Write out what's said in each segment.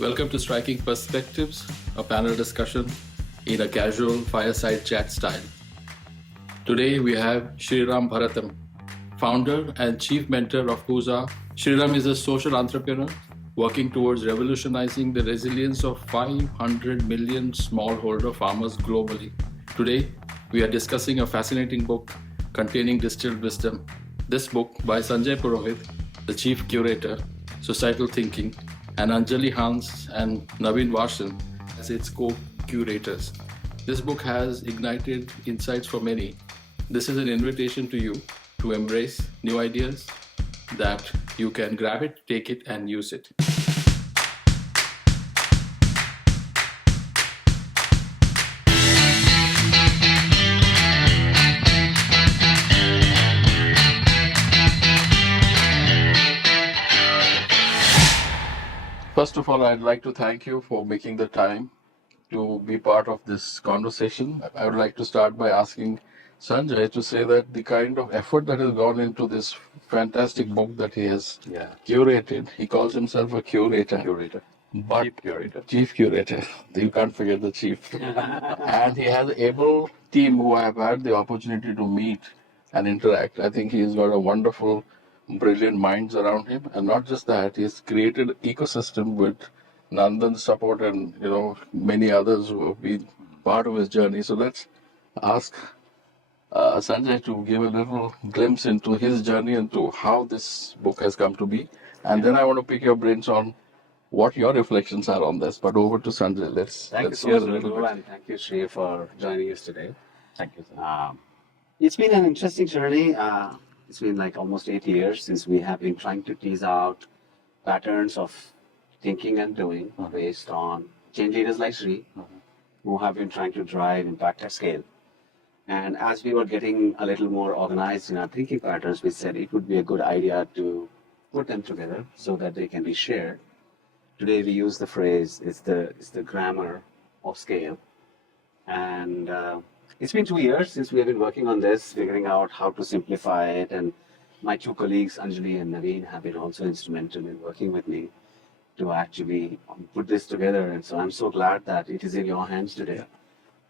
Welcome to Striking Perspectives, a panel discussion in a casual fireside chat style. Today we have Sriram Bharatam, founder and chief mentor of KUZA. Sriram is a social entrepreneur working towards revolutionizing the resilience of 500 million smallholder farmers globally. Today we are discussing a fascinating book containing distilled wisdom. This book by Sanjay Purohit, the chief curator, Societal Thinking, and Anjali Hans and Naveen Varshan as its co-curators. This book has ignited insights for many. This is an invitation to you to embrace new ideas that you can grab it, take it, and use it. First of all, I'd like to thank you for making the time to be part of this conversation. I would like to start by asking Sanjay to say that the kind of effort that has gone into this fantastic book that he has curated, he calls himself a curator. But chief curator. You can't forget the chief. And he has an able team who I have had the opportunity to meet and interact. I think he's got a wonderful, brilliant minds around him. And not just that, he's created an ecosystem with Nandan's support and many others who have been part of his journey. So let's ask Sanjay to give a little glimpse into his journey and to how this book has come to be. And then I want to pick your brains on what your reflections are on this. But over to Sanjay. Thank you so much, Raghu, and thank you, Sri, for joining us today. Thank you, sir. It's been an interesting journey. It's been like almost 8 years since we have been trying to tease out patterns of thinking and doing based on change leaders like Sri, who have been trying to drive impact at scale. And as we were getting a little more organized in our thinking patterns, we said it would be a good idea to put them together so that they can be shared. Today we use the phrase, it's the grammar of scale. And it's been 2 years since we have been working on this, figuring out how to simplify it. And my two colleagues, Anjali and Naveen, have been also instrumental in working with me to actually put this together. And so I'm so glad that it is in your hands today.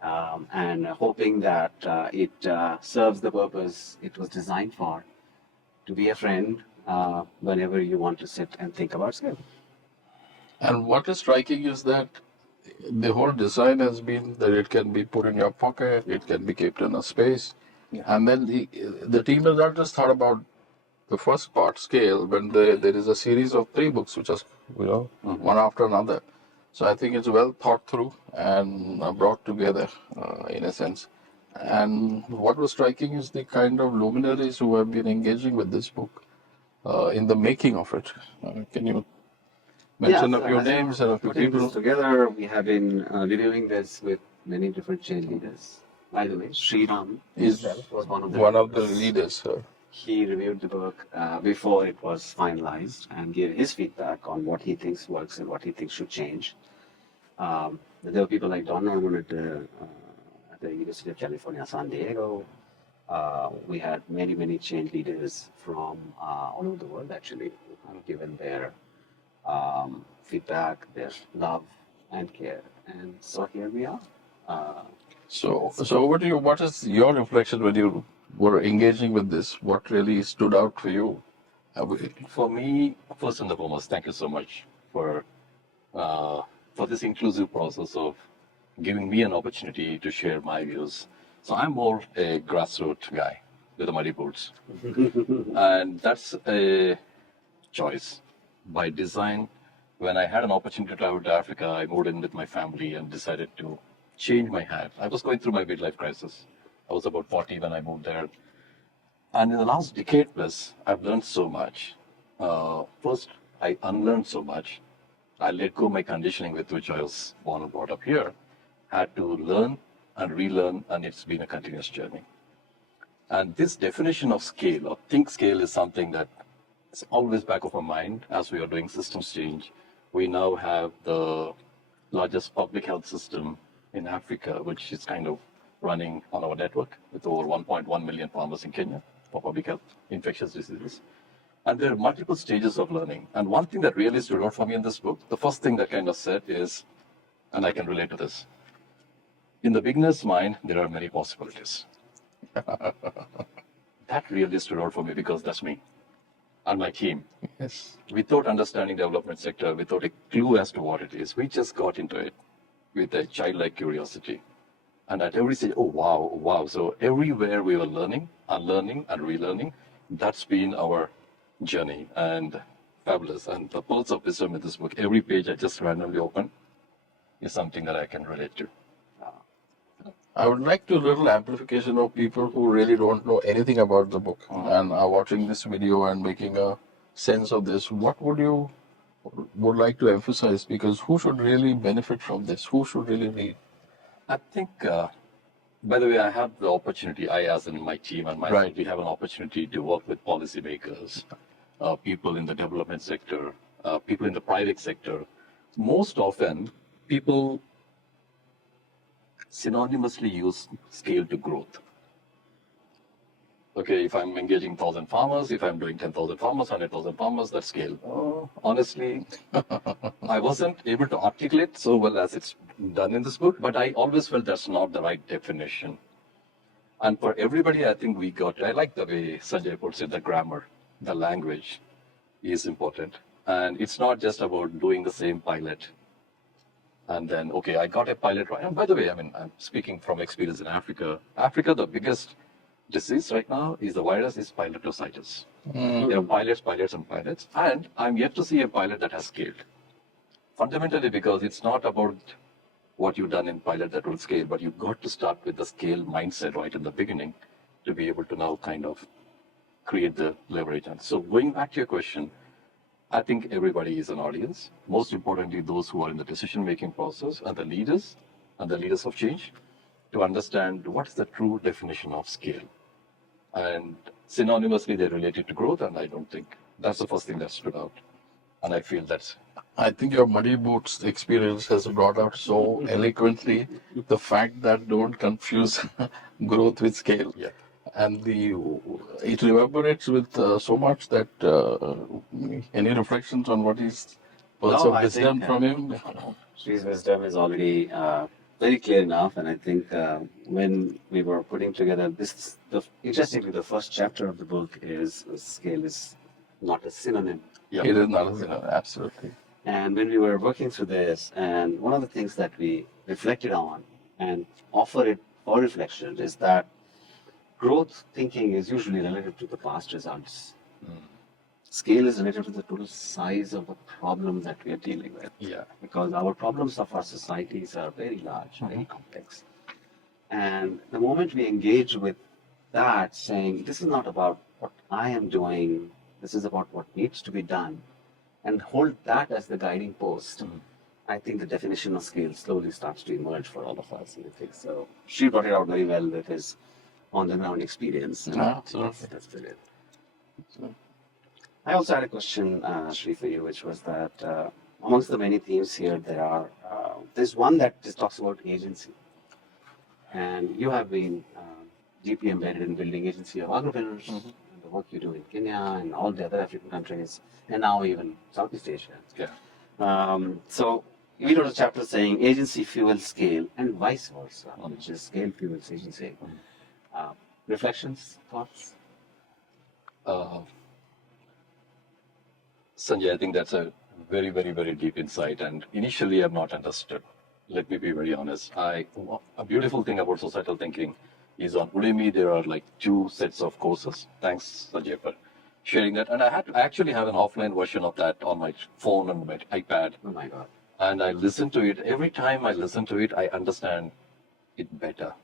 And hoping that it serves the purpose it was designed for, to be a friend whenever you want to sit and think about scale. And what is striking is that the whole design has been that it can be put in your pocket, it can be kept in a space. Yeah. And then the team has not just thought about the first part, scale, but there is a series of 3 books which are, one after another. So I think it's well thought through and brought together in a sense. And what was striking is the kind of luminaries who have been engaging with this book in the making of it. Can you mention a few names and a few Putting people? this together, we have been reviewing this with many different change leaders. By the way, Sriram himself was one of the leaders. He reviewed the book before it was finalized and gave his feedback on what he thinks works and what he thinks should change. There were people like Don Norman at the University of California, San Diego. We had many change leaders from all over the world actually who have given their feedback, their love and care. And so here we are. So over to you. What is your reflection when you were engaging with this? What really stood out for you? For me, first and foremost, thank you so much for this inclusive process of giving me an opportunity to share my views. So I'm more a grassroots guy with the muddy boots, and that's a choice by design. When I had an opportunity to travel to Africa, I moved in with my family and decided to change my hat. I was going through my midlife crisis. I was about 40 when I moved there. And in the last decade plus, I've learned so much. First, I unlearned so much. I let go my conditioning with which I was born and brought up here. Had to learn and relearn, and it's been a continuous journey. And this definition of scale, or think scale, is something that is always back of our mind as we are doing systems change. We now have the largest public health system in Africa, which is kind of running on our network with over 1.1 million farmers in Kenya for public health, infectious diseases. And there are multiple stages of learning. And one thing that really stood out for me in this book, the first thing that kind of said is, and I can relate to this, in the beginner's mind, there are many possibilities. That really stood out for me because that's me and my team. Yes. Without understanding development sector, without a clue as to what it is, we just got into it with a childlike curiosity. And at every stage, oh wow, wow. So everywhere we were learning, unlearning and relearning, that's been our journey and fabulous. And the pearls of wisdom in this book, every page I just randomly open is something that I can relate to. I would like to little amplification of people who really don't know anything about the book and are watching this video and making a sense of this. What would like to emphasize? Because who should really benefit from this? Who should really read? I think, by the way, I have the opportunity, I as in my team and myself, Right. we have an opportunity to work with policymakers, people in the development sector, people in the private sector. Most often, people synonymously use scale to growth. Okay, if I'm engaging 1,000 farmers, if I'm doing 10,000 farmers, 100,000 farmers, that's scale. Honestly, I wasn't able to articulate so well as it's done in this book, but I always felt that's not the right definition. And for everybody, I think I like the way Sanjay puts it, the grammar, the language is important. And it's not just about doing the same pilot and then, okay, I got a pilot right. And by the way, I mean, I'm speaking from experience in Africa. Africa, the biggest disease right now is the virus is pilotocytis. There are pilots, and pilots. And I'm yet to see a pilot that has scaled. Fundamentally, because it's not about what you've done in pilot that will scale, but you've got to start with the scale mindset right in the beginning to be able to now kind of create the leverage. And so going back to your question, I think everybody is an audience. Most importantly, those who are in the decision-making process and the leaders of change to understand what is the true definition of scale. And synonymously, they're related to growth, and I don't think that's the first thing that stood out. And I feel that's... I think your muddy boots experience has brought out so eloquently the fact that don't confuse growth with scale. Yeah. And it reverberates with so much that any reflections on what is pearls No, of I wisdom think, from him? Sri's wisdom is already very clear enough, and I think when we were putting together this, interestingly, the first chapter of the book is scale is not a synonym. Yeah. It is not a synonym, absolutely. And when we were working through this, and one of the things that we reflected on and offer it for reflection is that growth thinking is usually relative to the past results. Scale is related to the total size of the problem that we are dealing with. Yeah. Because our problems of our societies are very large, very complex. And the moment we engage with that, saying, this is not about what I am doing, this is about what needs to be done, and hold that as the guiding post, I think the definition of scale slowly starts to emerge for all of us. And I think so. She brought it out very well with his on-the-ground experience. And Absolutely. that's brilliant. I also had a question, Sri, for you, which was that amongst the many themes here, there's one that just talks about agency. And you have been deeply embedded in building agency of agripreneurs, and the work you do in Kenya and all the other African countries, and now even Southeast Asia. Yeah. So we wrote a chapter saying agency fuels scale and vice versa, which is scale fuels agency. Reflections, thoughts? Sanjay, I think that's a very, very, very deep insight. And initially, I've not understood. Let me be very honest. A beautiful thing about societal thinking is on Udemy, there are like 2 sets of courses. Thanks, Sanjay, for sharing that. And I actually have an offline version of that on my phone and my iPad. Oh my God. And I listen to it. Every time I listen to it, I understand it better.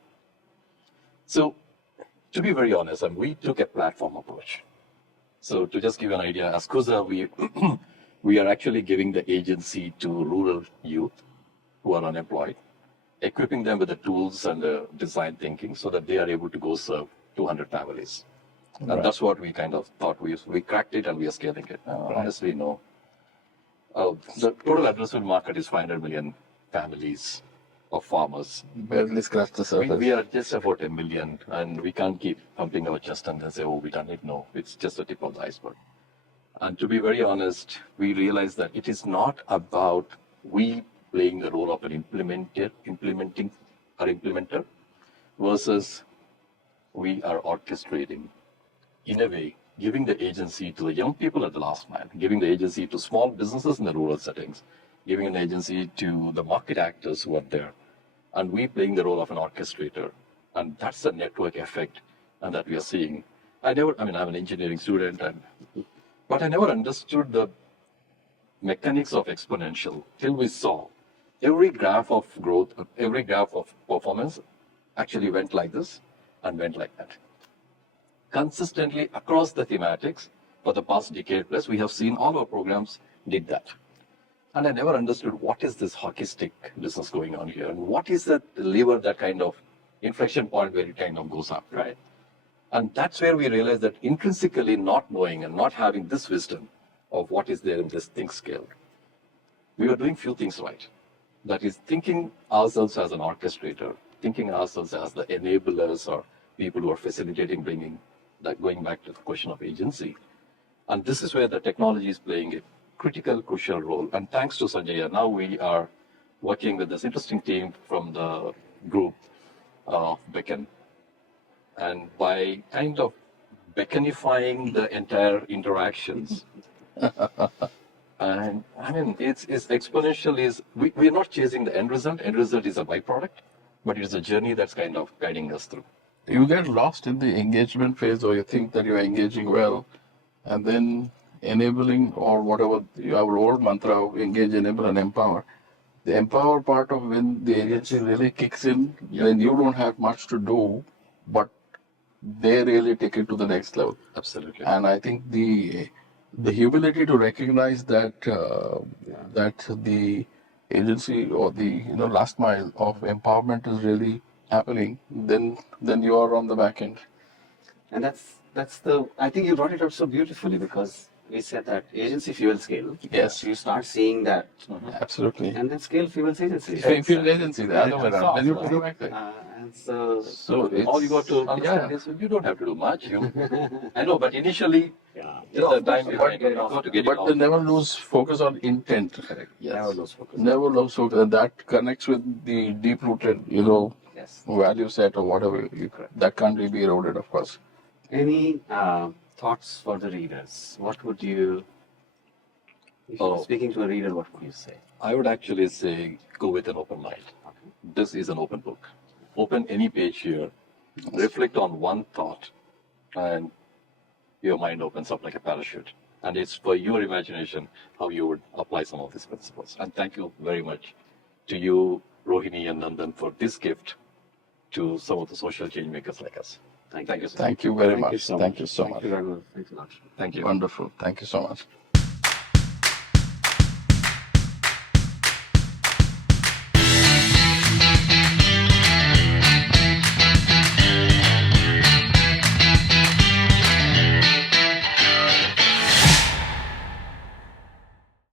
So, to be very honest, we took a platform approach. So to just give you an idea, as KUZA, we are actually giving the agency to rural youth who are unemployed, equipping them with the tools and the design thinking so that they are able to go serve 200 families. And that's what we kind of thought. We cracked it and we are scaling it. Honestly, no. The total addressable market is 500 million families of farmers. Barely scratch the surface. We are just about 1 million, and we can't keep pumping our chest and then say, oh, we done it. No, it's just the tip of the iceberg. And to be very honest, we realize that it is not about we playing the role of an implementer versus we are orchestrating, in a way, giving the agency to the young people at the last mile, giving the agency to small businesses in the rural settings, giving an agency to the market actors who are there, and we playing the role of an orchestrator. And that's the network effect and that we are seeing. I'm an engineering student, but I never understood the mechanics of exponential till we saw every graph of growth, every graph of performance actually went like this and went like that. Consistently across the thematics for the past decade plus, we have seen all our programs did that. And I never understood what is this hockey stick business going on here, and what is that lever, that kind of inflection point where it kind of goes up, right? And that's where we realize that intrinsically not knowing and not having this wisdom of what is there in this thing scale, we were doing few things right. That is thinking ourselves as an orchestrator, thinking ourselves as the enablers or people who are facilitating bringing that, going back to the question of agency. And this is where the technology is playing a critical, crucial role. And thanks to Sanjay, now we are working with this interesting team from the group of Beacon. And by kind of beckonifying the entire interactions, and I mean, it's exponential. We're not chasing the end result. End result is a byproduct, but it is a journey that's kind of guiding us through. You get lost in the engagement phase, or you think that you're engaging well, and then enabling, or whatever our old mantra of engage, enable, and empower. The empower part of when the agency really kicks in, when you don't have much to do, but they really take it to the next level. Absolutely. And I think the humility to recognize that that the agency or the last mile of empowerment is really happening, then you are on the back end. And that's the, I think you brought it up so beautifully, because we said that agency fuel scale. Yes. You start seeing that, Absolutely. and then scale fuels agency. Fuel agency, the other way around. Then you can do anything. And so it's, All you got to understand is you don't have to do much. I know, but initially, till the time you got to get it But off. they never lose focus on intent. Correct. never lose focus. Never lose focus. And that connects with the deep-rooted, Yes. value set or whatever. That can't really be eroded, of course. Any thoughts for the readers? What would you, if you're speaking to a reader, what would you say? I would actually say go with an open mind. Okay. This is an open book. Open any page here, reflect on one thought, and your mind opens up like a parachute. And it's for your imagination how you would apply some of these principles. And thank you very much to you, Rohini and Nandan, for this gift to some of the social change makers like us. Thank you so much. Thank you very Thank you much. so Thank much. you so Thank much. you, Raghu. Thanks a lot. Thank you. Wonderful. Thank you so much.